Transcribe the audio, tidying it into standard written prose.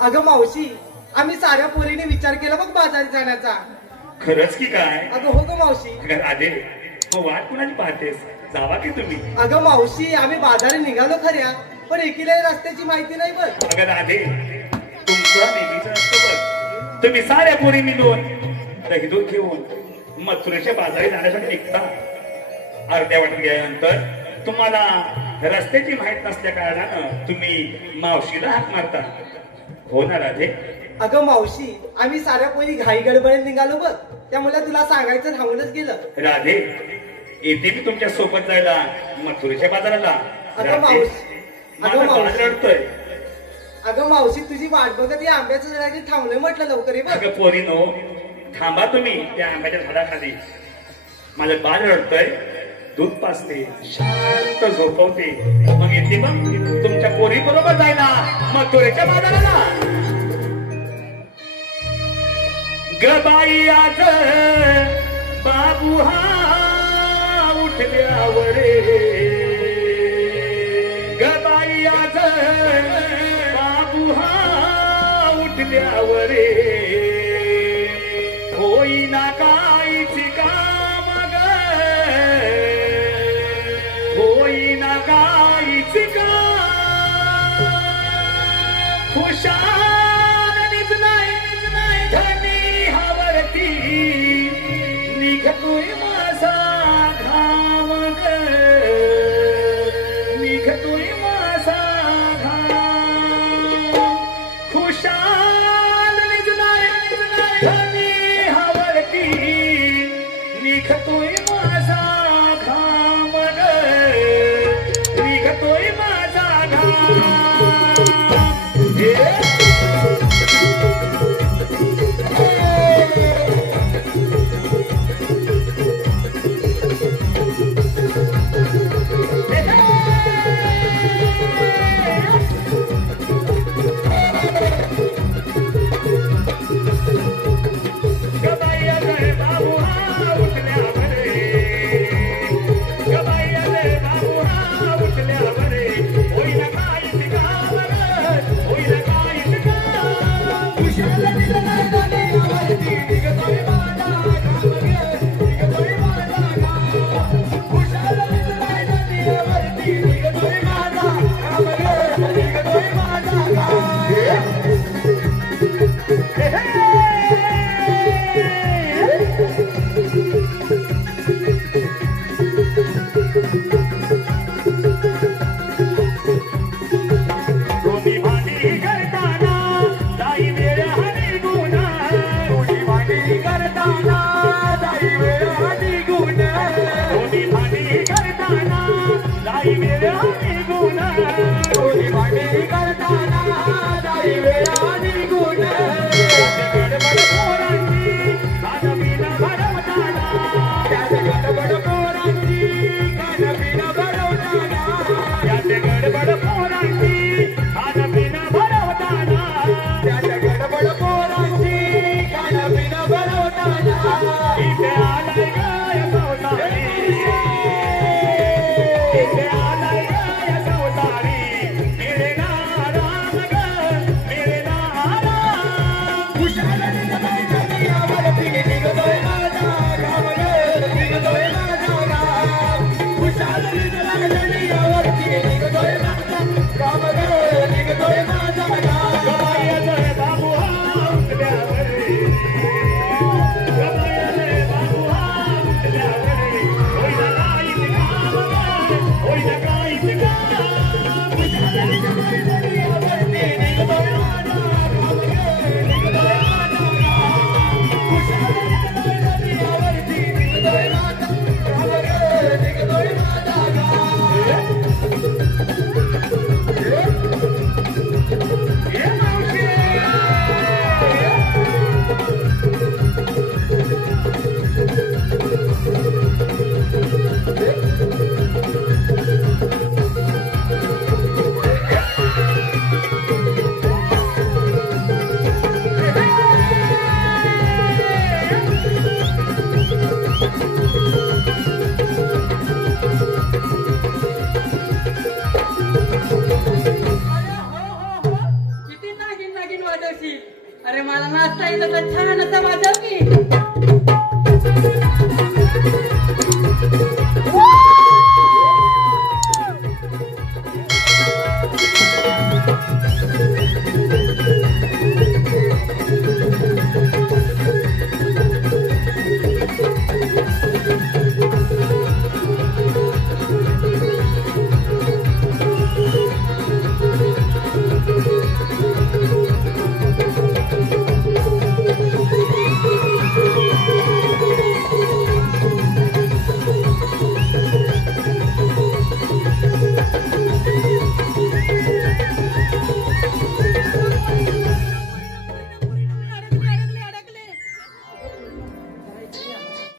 अगं मावशी, आम्ही साऱ्या पोरीने विचार केला बघ बाजारी जाण्याचा. खरंच की काय? अगं हो ग मावशी. राधे, मग वाट कुणाची पाहतेस? जावा की तुम्ही. अगं मावशी, आम्ही बाजारी निघालो खऱ्या, पण एकीला रस्त्याची माहिती नाही बघ. अगं राधे, तुमचा नेहमीचा असतो बघ. तुम्ही साऱ्या पोरी मिळून दहीदूध घेऊन मथुरेच्या बाजारी जाण्यासाठी निघता. अर्ध्या वाटत गेल्यानंतर तुम्हाला रस्त्याची माहित नसल्या कारणानं तुम्ही मावशीला हाक मारता, हो ना राधे? अगं मावशी, आम्ही साऱ्या पोरी घाई गडबडीत निघालो बघ, त्यामुळे तुला सांगायचं राहूनच गेलं. राधे, येते मी तुमच्या सोबत जायला मथुरेच्या बाजाराला. अगं मावशी, अगं मावशी तुझी वाट बघत या आंब्याचं झाडाची थांबलं म्हटलं लवकर ये. अगं पोरीनो, थांबा तुम्ही त्या आंब्याच्या झाडाखाली. माझं बाळ रडतंय, दूध पाजते, शांत झोपवते, मग येते मग तुमच्या पोरी बरोबर जायला मथुरेच्या बाजाराला. गबाई आज बाबू हा उठल्यावर, गबाई आज बाबू हा उठल्यावर, होईना काहीच काम ग, होईना काहीच काम, खुशाल निज नाही धनी हावरती, निघतोय माझा घाम ग, निघतोय माझा घाम, खुशाल निज नाही धनी हावरती, निघतोय माझा घाम ग, निघतोय माझा घाम. नाचता येईल तर छान असं वाजव की